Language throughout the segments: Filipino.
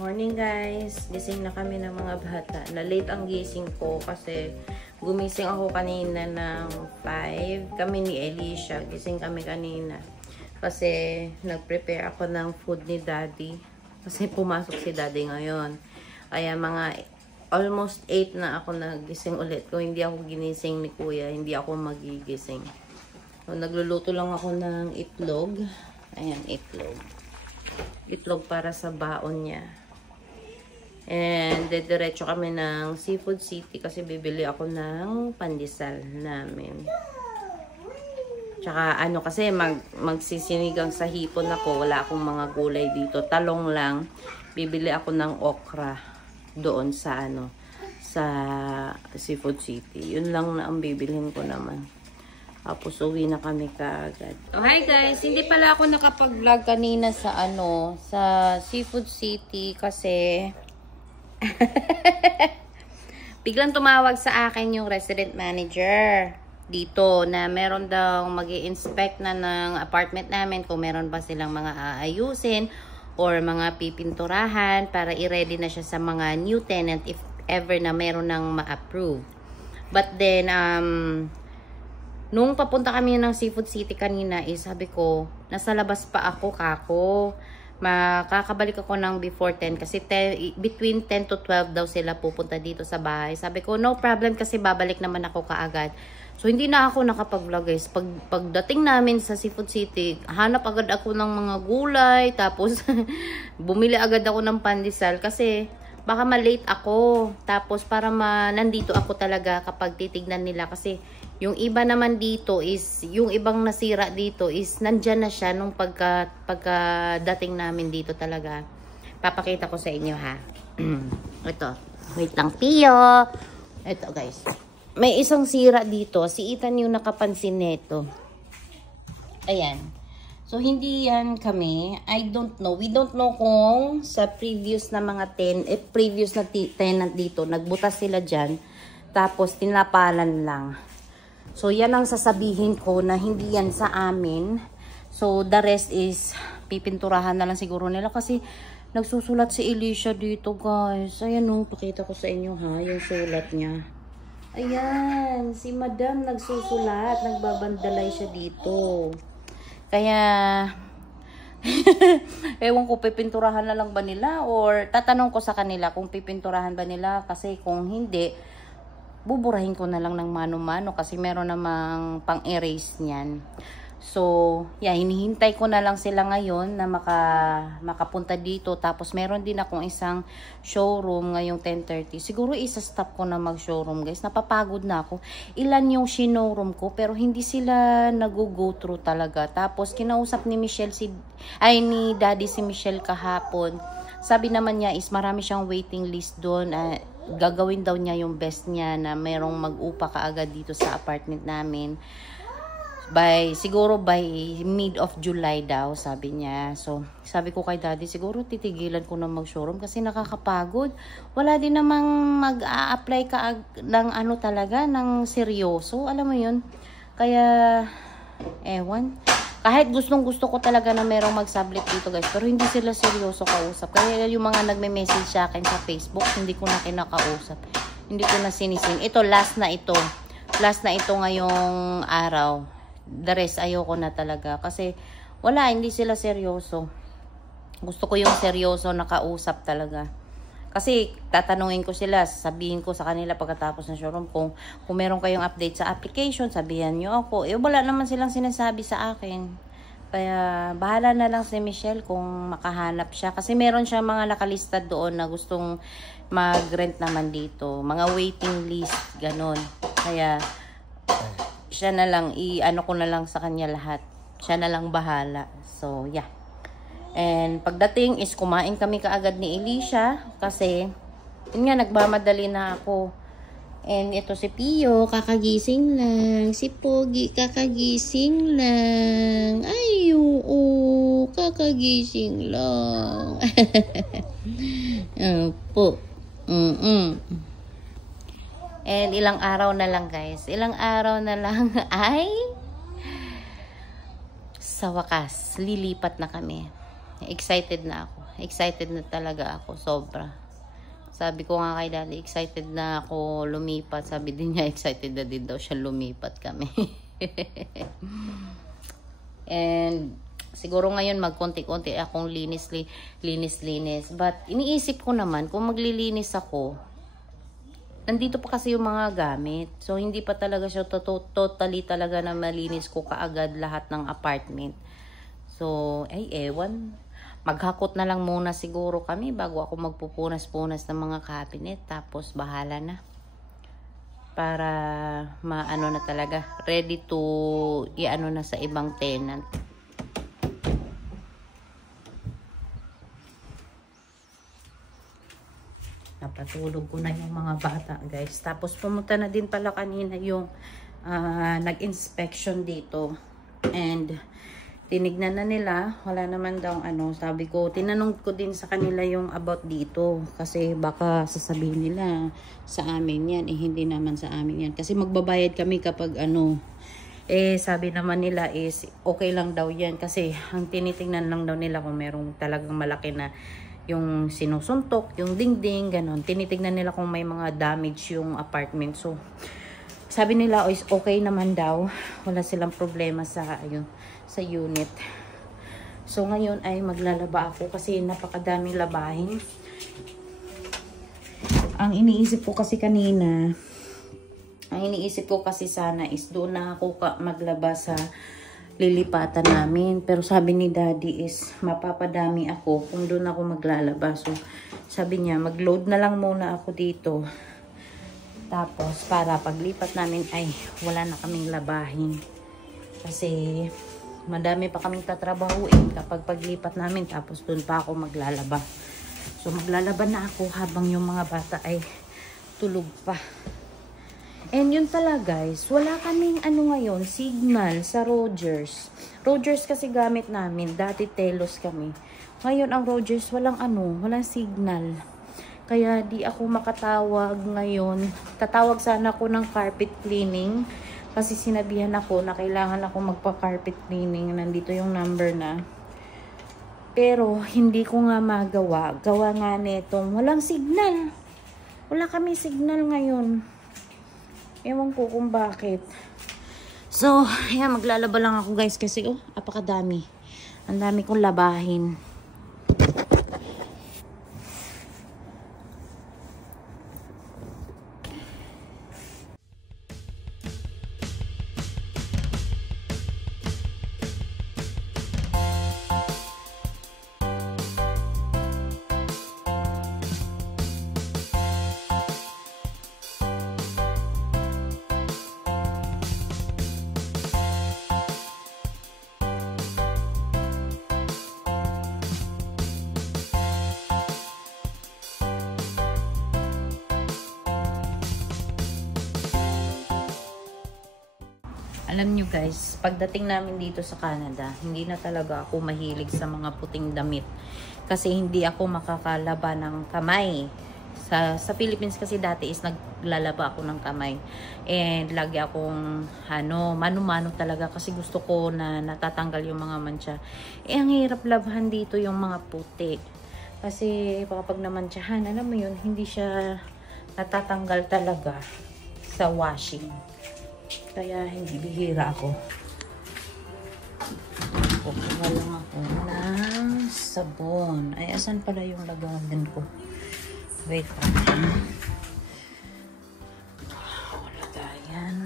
Morning guys, gising na kami ng mga bata. Na late ang gising ko kasi gumising ako kanina ng 5. Kami ni Alicia, gising kami kanina. Kasi nag-prepare ako ng food ni Daddy. Kasi pumasok si Daddy ngayon. Kaya mga almost 8 na ako nagising ulit. Kung hindi ako ginising ni Kuya, hindi ako magigising. So, nagluluto lang ako ng itlog. Ayan, itlog. Itlog para sa baon niya. And diretso kami ng Seafood City kasi bibili ako ng pandesal namin. Tsaka ano kasi magsisinigang sa hipon ako. Wala akong mga gulay dito. Talong lang. Bibili ako ng okra doon sa sa Seafood City. Yun lang na ang bibilhin ko naman. Tapos uwi na kami kaagad. Oh, hi guys, hindi pala ako nakapag-vlog kanina sa sa Seafood City kasi biglang tumawag sa akin yung resident manager dito na meron daw mag-i-inspect na ng apartment namin kung meron ba silang mga aayusin or mga pipinturahan para i-ready na siya sa mga new tenant if ever na meron nang ma-approve. But then, nung papunta kami ng Seafood City kanina, sabi ko, nasa labas pa ako kako. Makakabalik ako ng before 10 kasi between 10 to 12 daw sila pupunta dito sa bahay. Sabi ko, no problem kasi babalik naman ako kaagad. So, hindi na ako nakapag-vlog guys. Pagdating namin sa Seafood City, hanap agad ako ng mga gulay. Tapos, bumili agad ako ng pandesal kasi baka ma-late ako. Tapos, para nandito ako talaga kapag titignan nila. Kasi, yung iba naman dito is, yung ibang nasira dito is, nandyan na siya nung pagkadating namin dito talaga. Papakita ko sa inyo ha. Ito. Wait lang, Pio. Ito guys. May isang sira dito. Si Ethan yung nakapansin nito. Ayan. So, hindi yan kami. I don't know. We don't know kung sa previous na mga previous na tenant dito, nagbutas sila dyan. Tapos, tinapalan lang. So, yan ang sasabihin ko na hindi yan sa amin. So, the rest is pipinturahan na lang siguro nila kasi nagsusulat si Alicia dito, guys. Ayan o, pakita ko sa inyo ha, yung sulat niya. Ayan, si Madam nagsusulat, nagbabandalay siya dito. Kaya, ewan ko, pipinturahan na lang ba nila or tatanong ko sa kanila kung pipinturahan ba nila kasi kung hindi, buburahin ko na lang ng mano-mano kasi meron namang pang-erase niyan. So, yeah, hinihintay ko na lang sila ngayon na makapunta dito. Tapos, meron din akong isang showroom ngayong 10:30. Siguro isa-stop ko na mag-showroom, guys. Napapagod na ako. Ilan yung showroom ko, pero hindi sila nag-go through talaga. Tapos, kinausap ni Michelle ni Daddy si Michelle kahapon. Sabi naman niya is marami siyang waiting list doon. Gagawin daw niya yung best niya na merong mag-upa kaagad dito sa apartment namin. Siguro by mid of July daw, sabi niya. So, sabi ko kay Daddy, siguro titigilan ko na mag-showroom kasi nakakapagod. Wala din namang mag-a-apply ka ng talaga, ng seryoso. Alam mo yun? Kaya, ewan. Kahit gustong-gusto ko talaga na merong mag-sublet dito guys. Pero hindi sila seryoso kausap. Kaya yung mga nagme-message sa akin sa Facebook, hindi ko na kinakausap. Hindi ko na sinising. Ito, last na ito. Last na ito ngayong araw. The rest, ayoko na talaga. Kasi, wala, hindi sila seryoso. Gusto ko yung seryoso na kausap talaga. Kasi, tatanungin ko sila, sabihin ko sa kanila pagkatapos ng showroom, kung meron kayong update sa application, sabihan nyo ako. Wala naman silang sinasabi sa akin. Kaya, bahala na lang si Michelle kung makahanap siya. Kasi meron siya mga nakalista doon na gustong mag-rent naman dito. Mga waiting list, ganon. Kaya, siya na lang, ko na lang sa kanya lahat. Siya na lang bahala. So, yeah. And pagdating is kumain kami kaagad ni Alicia kasi yun nga, nagmamadali na ako. And ito si Pio, kakagising lang. Si Pogi, kakagising lang. Ay, oo, kakagising lang. Po. And ilang araw na lang guys. Ilang araw na lang ay sa wakas, lilipat na kami. excited na ako. Excited na talaga ako, sobra. Sabi ko nga kay Daddy, excited na ako lumipat. Sabi din niya, excited na din daw siya lumipat kami. And siguro ngayon magkonti-konti akong linis. But iniisip ko naman, kung maglilinis ako, nandito pa kasi yung mga gamit. So hindi pa talaga siya totally talaga na malinis ko kaagad lahat ng apartment. So, ewan. Maghakot na lang muna siguro kami bago ako magpupunas-punas ng mga cabinet. Tapos, bahala na. Para maano na talaga. Ready to iano na sa ibang tenant. Napatulog ko na yung mga bata, guys. Tapos, pumunta na din pala kanina yung nag-inspection dito. And tinignan na nila, wala naman daw ano. Sabi ko, tinanong ko din sa kanila yung about dito. Kasi baka sasabihin nila sa amin yan. Hindi naman sa amin yan. Kasi magbabayad kami kapag ano. Sabi naman nila is okay lang daw yan. Kasi ang tinitingnan lang daw nila kung merong talagang malaki na yung sinusuntok, yung dingding, ganon. Tinitingnan nila kung may mga damage yung apartment. So, sabi nila is okay naman daw. Wala silang problema sa sa unit. So ngayon ay maglalaba ako kasi napakadaming labahin. Ang iniisip ko kasi kanina, ang iniisip ko kasi sana is doon na ako maglaba sa lilipatan namin. Pero sabi ni Daddy is mapapadami ako kung doon ako maglalaba. So sabi niya magload na lang muna ako dito. Tapos para paglipat namin ay wala na kaming labahin. Kasi madami pa kaming tatrabahuin kapag paglipat namin, tapos doon pa ako maglalaba. So maglalaba na ako habang yung mga bata ay tulog pa. And yun pala guys, wala kaming ano ngayon, signal sa Rogers. Rogers kasi gamit namin, dati Telos kami. Ngayon ang Rogers walang walang signal. Kaya di ako makatawag ngayon. Tatawag sana ako ng carpet cleaning. Kasi sinabihan ako na kailangan ako magpa-carpet cleaning. Nandito yung number na. Pero hindi ko nga magawa. Gawa nga netong walang signal. Wala kami signal ngayon. Ewan ko kung bakit. So, ayan, maglalaba lang ako guys. Kasi apakadami. Ang dami kong labahin. Alam nyo guys, pagdating namin dito sa Canada, hindi na talaga ako mahilig sa mga puting damit. Kasi hindi ako makakalaba ng kamay. Sa Philippines kasi dati is naglalaba ako ng kamay. And lagi akong mano-mano talaga kasi gusto ko na natatanggal yung mga mancha. Ang hirap labahan dito yung mga puti. Kasi kapag namantsahan, alam mo yun, hindi siya natatanggal talaga sa washing. Kaya hindi bihira ako. Kukuha lang ako ng sabon. Ay, asan pala yung lagawan ko? Wait lang. Lagayan.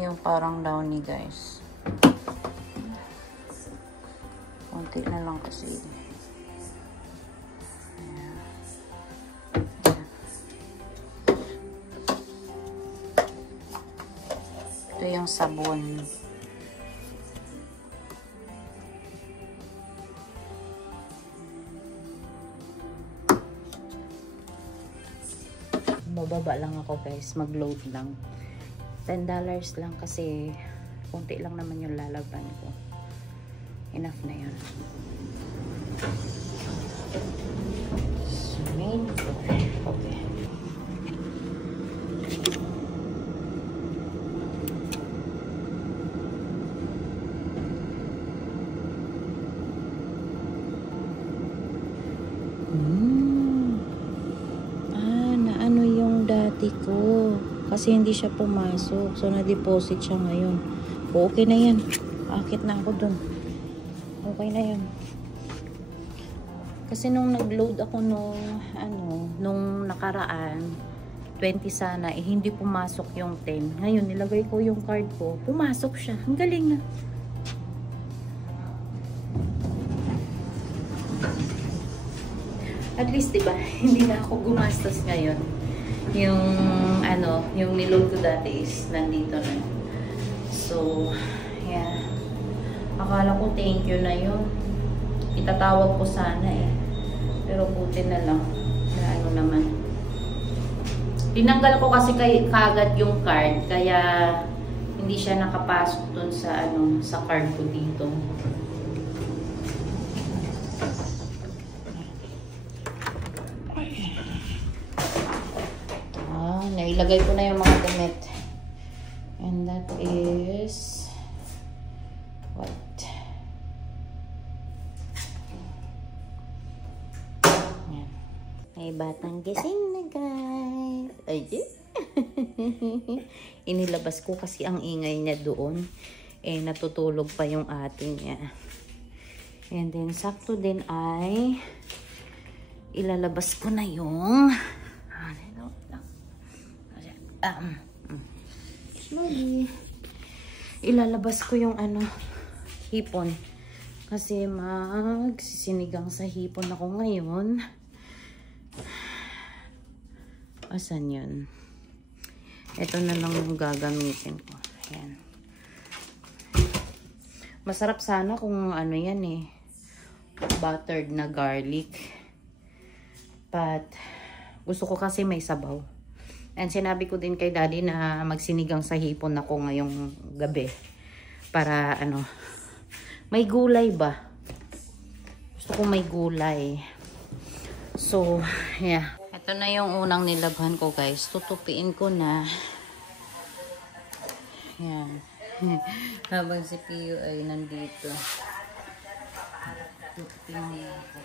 Yung parang downy guys. Konti na lang kasi. Ayan. Ito yung sabon. Bababa lang ako guys. Mag-load lang. $10 lang kasi konti lang naman yung lalaban ko. Enough na yun. So, okay. ate ko. Kasi hindi siya pumasok. So, na-deposit siya ngayon. O, okay na yan. Akit na ako dun. Okay na yan. Kasi nung nag-load ako nung nakaraan, 20 sana, hindi pumasok yung 10. Ngayon, nilagay ko yung card ko. Pumasok siya. Ang galing na. At least, diba, hindi na ako gumastos ngayon. Yung, yung niload ko dati is nandito na. So, yeah. Akala ko thank you na yun. Itatawag ko sana eh. Pero buti na lang. Na naman. Tinanggal ko kasi kagad yung card. Kaya, hindi siya nakapasok dun sa, sa card ko dito. Nailagay ko na yung mga damit. And that is what? Yan. May batang gising na guys. Ay, inilabas ko kasi ang ingay niya doon. Eh, natutulog pa yung ate niya. And then, sakto din ay ilalabas ko na yung slowly. Ilalabas ko yung hipon. Kasi magsisinigang sa hipon ako ngayon. Asan yun? Ito na lang yung gagamitin ko. Ayan. Masarap sana kung yan eh. Buttered na garlic. But, gusto ko kasi may sabaw. And sinabi ko din kay daddy na magsinigang sa hipon ako ngayong gabi. Para may gulay ba? Gusto ko may gulay. So, yeah. Ito na yung unang nilabhan ko guys. Tutupiin ko na. Yan. Habang si Pio ay nandito. Tutupiin niya ako.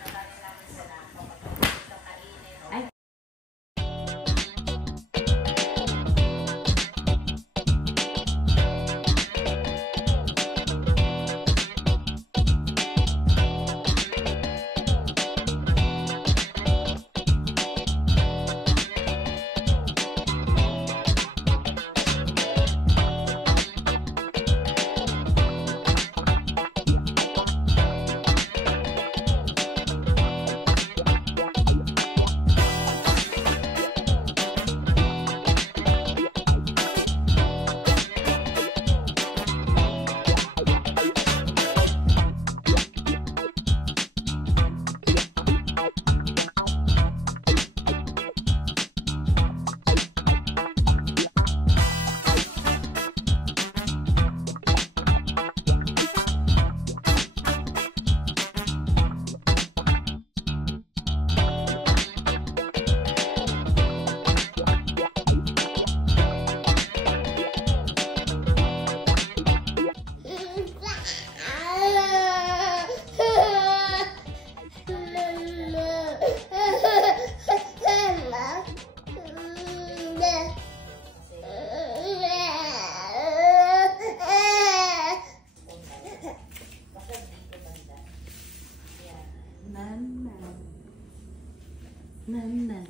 Nana.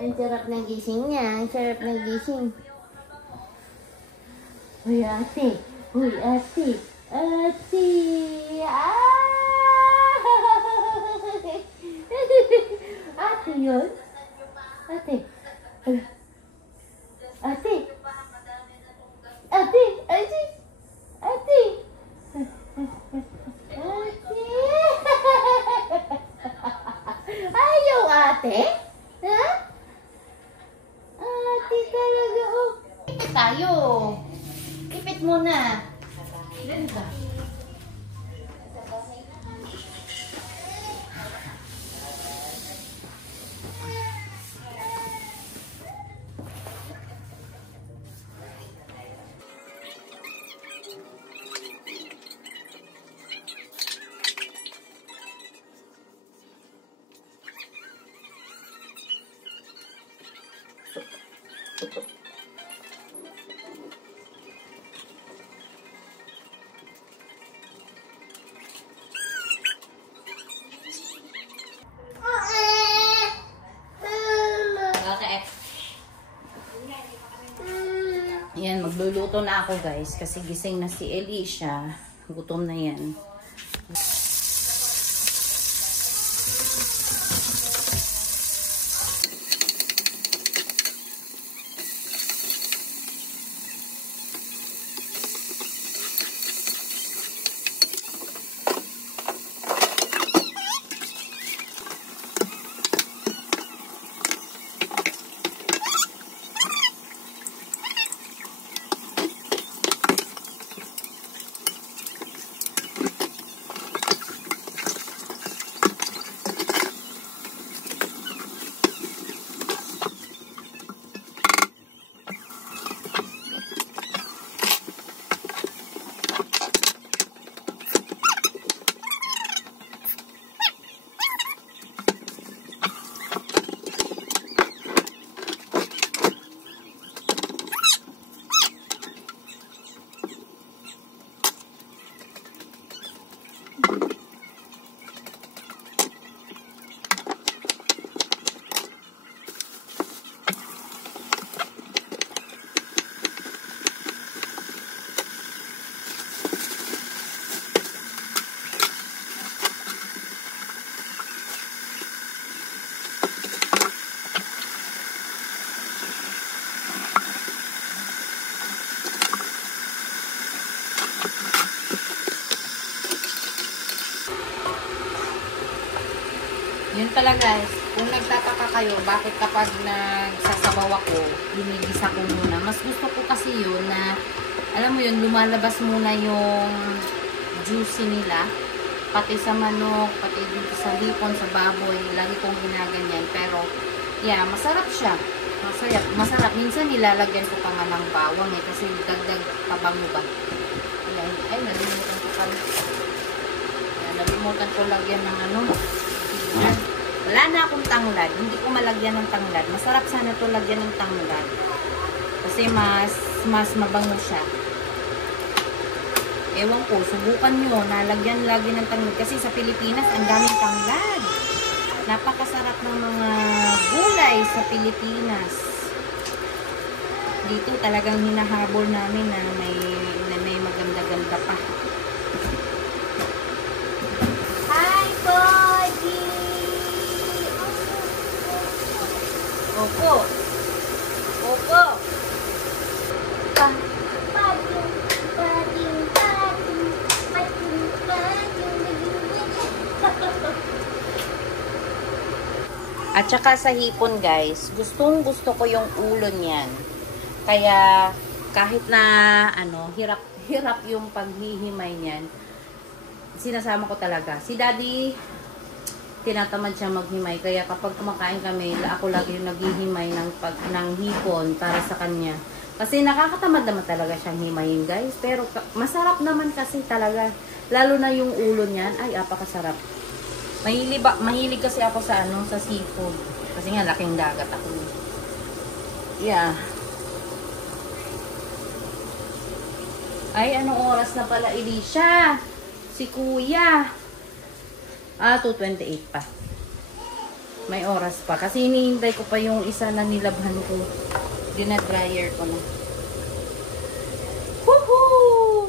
Ang sarap ng gising niya. Ang sarap ng gising. Uy, ate. Uy, ate. Ate. Ate yun? Ate. Ate. Ate. Ate. Ate. Ayaw ate? Ha? Ate talaga oh. Ipit tayo. Ipit muna. Ilan ka? Yan, magluluto na ako guys kasi gising na si Elisha. Gutom na yan. Yun pala guys, kung nagtataka kayo, bakit kapag nagsasabaw ako, hinigisa ko muna. Mas gusto ko kasi yun na, alam mo yun, lumalabas muna yung juicy nila. Pati sa manok, pati dito sa hipon, sa baboy, lagi kong ginaganyan. Pero, yeah, masarap siya. Masarap. Minsan nilalagyan ko pa nga ng bawang eh, kasi dagdag pabango ba. Ay, nalimutan ko pala. Nalimutan ko lagyan ng ano. Wala na akong tanglad. Hindi ko malagyan ng tanglad. Masarap sana ito lagyan ng tanglad. Kasi mas mabango siya. Ewan ko, subukan nyo. Nalagyan lagi ng tanglad. Kasi sa Pilipinas, ang daming tanglad. Napakasarap ng mga gulay sa Pilipinas. Dito talagang hinahabol namin na may maganda-ganda pa. Hi, Body! Opo. Opo. At saka sa hipon guys, gustong gusto ko yung ulo niyan. Kaya kahit na hirap yung paghihimay niyan, sinasama ko talaga. Si Daddy, tinatamad siya maghimay. Kaya kapag kumakain kami, ako lagi yung naghihimay ng hipon para sa kanya. Kasi nakakatamad naman talaga siyang himayin guys. Pero masarap naman kasi talaga. Lalo na yung ulo niyan, ay apakasarap. Mahilig kasi ako sa sa seafood. Kasi nga laking dagat ako. Yeah. Ay, anong oras na pala, Elisha? Si Kuya. 2:28 pa. May oras pa. Kasi hinihintay ko pa yung isa na nilabhan ko. Dinadryer ko na. Woohoo!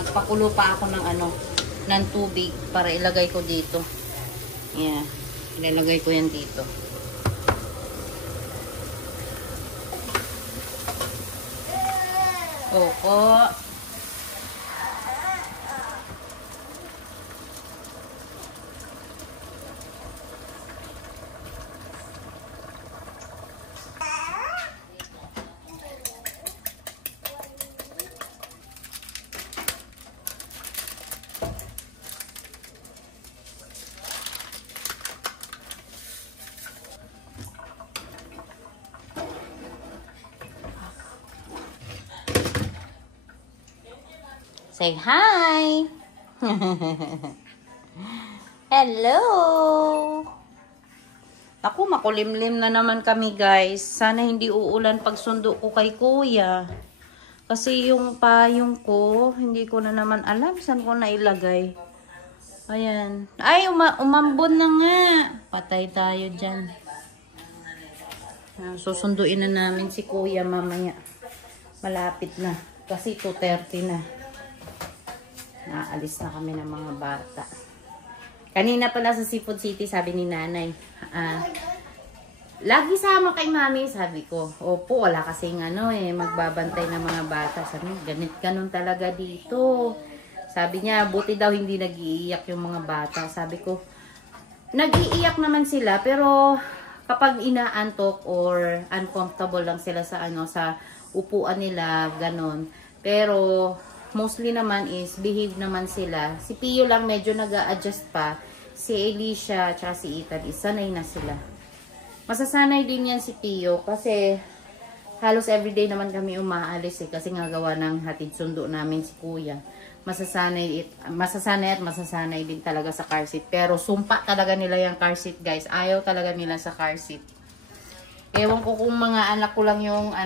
Nagpakulo pa ako ng tubig para ilagay ko dito. Yeah. Ilalagay ko yan dito. Oo. Say hi! Hello! Ako, makulimlim na naman kami guys. Sana hindi uulan pag sundo ko kay kuya. Kasi yung payong ko, hindi ko na naman alam saan ko nailagay. Ayan. Ay, umambon na nga. Patay tayo dyan. Susunduin na namin si kuya mamaya. Malapit na. Kasi 2:30 na. Naalis na kami ng mga bata. Kanina pala sa Seafood City, sabi ni nanay, lagi sama kay mami, sabi ko. Opo, wala kasing magbabantay ng mga bata. Sabi, ganun talaga dito. Sabi niya, buti daw hindi nag-iiyak yung mga bata. Sabi ko, nag-iiyak naman sila, pero kapag inaantok or uncomfortable lang sila sa sa upuan nila, ganun. Pero mostly naman is behave naman sila. Si Pio lang medyo nag-a-adjust pa. Si Alicia at si Ethan is sanay na sila. Masasanay din yan si Pio kasi halos everyday naman kami umaalis kasi nga gawa ng hatid sundo namin si kuya. Masasanay at masasanay din talaga sa car seat. Pero sumpa talaga nila yung car seat guys. Ayaw talaga nila sa car seat. Ewan ko kung mga anak ko lang yung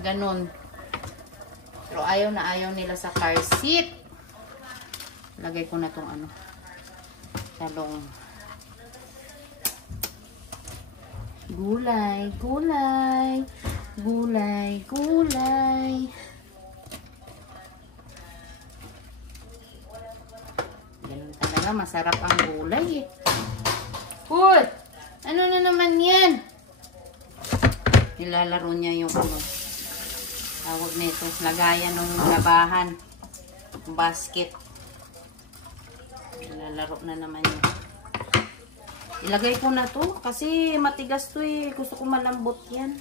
ganun. Pero ayaw nila sa car seat. Lagay ko na tong talong. Gulay, gulay. Gulay, gulay. Ganun talaga, masarap ang gulay Hoy! Ano na naman yan? Nilalaro niya yung tawag nito, lagayan ng labahan, basket. Nilalaro na naman yun. Ilagay ko na to kasi matigas to gusto ko malambot yan.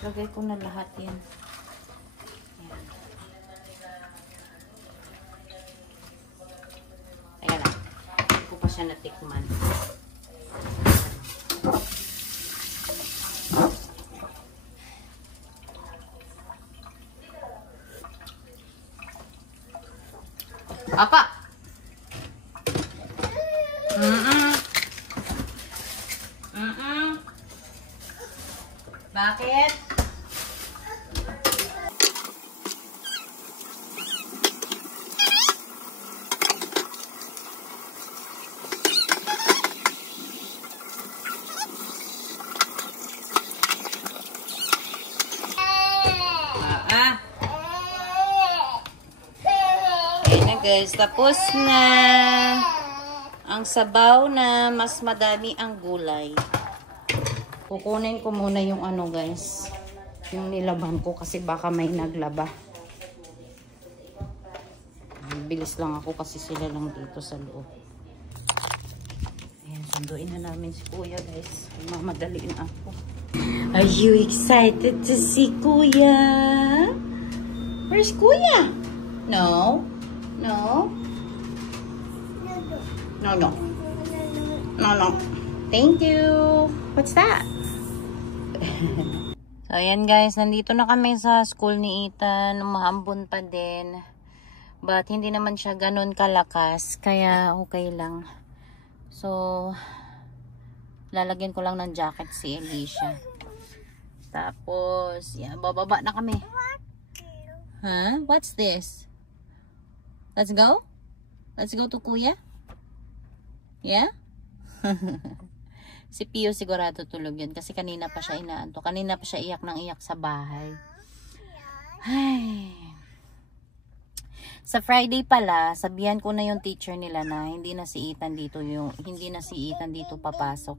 Ilagay ko na lahat yan. Ayan. Teka lang, hindi ko pa siya natikman. Apa? Bakit? Guys, tapos na ang sabaw na mas madami ang gulay. Kukunin ko muna yung guys, yung nilaban ko kasi baka may naglaba. Bilis lang ako kasi sila lang dito sa loob. Ayan, sunduin na namin si kuya guys. Mamadaliin ako. Are you excited to see kuya? Where's kuya? No? No? No, no. No, no. Thank you. What's that? So, ayan guys. Nandito na kami sa school ni Ethan. Umahambon pa din. But, hindi naman siya ganun kalakas. Kaya, okay lang. So, lalagyan ko lang ng jacket si Alicia. Tapos, yan. Bababa na kami. Huh? What's this? Let's go? Let's go to kuya? Yeah? Si Pio sigurado tulog yun kasi kanina pa siya inaanto. Kanina pa siya iyak ng iyak sa bahay. Ay. Sa Friday pala, sabihan ko na yung teacher nila na hindi na si Ethan dito papasok.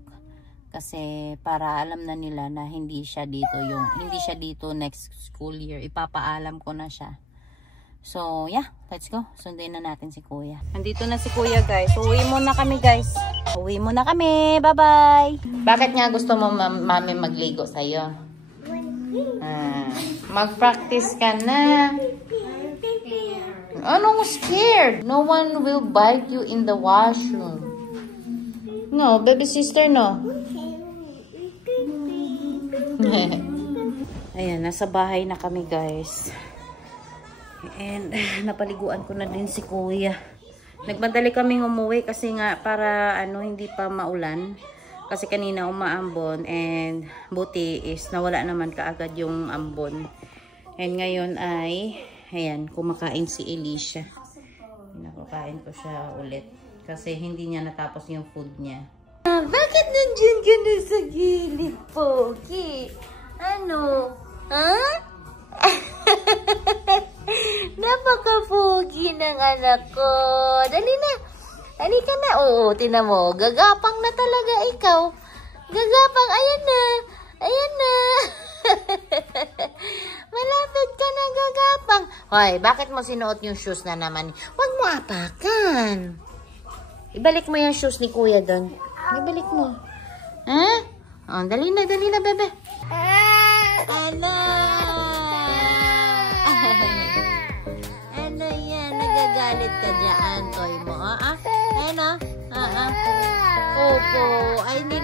Kasi para alam na nila na hindi siya dito next school year. Ipapaalam ko na siya. So, yeah. Let's go. Sunduin na natin si kuya. Nandito na si kuya, guys. Uwi muna kami, guys. Uwi muna kami. Bye-bye. Bakit nga gusto mo, mami, magligo sa'yo? Mag-practice ka na. Anong scared? No one will bite you in the washroom. No, baby sister, no. Ayan, nasa bahay na kami, guys. And napaliguan ko na din si kuya. Nagmadali kaming umuwi kasi nga para ano hindi pa maulan. Kasi kanina umaambon and buti is nawala naman kaagad yung ambon. And ngayon ay ayan, kumakain si Alicia. Pinakakain ko siya ulit kasi hindi niya natapos yung food niya. Bakit nandiyan ka na sa gilid, Pogi? Ano? Ha? Napaka-pogi ng anak ko. Dali na. Dali ka na. Oo, tinan mo. Gagapang na talaga ikaw. Gagapang. Ayan na. Ayan na. Malapit ka na gagapang. Hoy, bakit mo sinuot yung shoes na naman? Huwag mo apakan. Ibalik mo yung shoes ni kuya doon. Ibalik mo. Ha? Oh, dali na, bebe. Ano? Ano yan? Nagagalit ka dyan, toy mo. Ano? Opo. Ay, hindi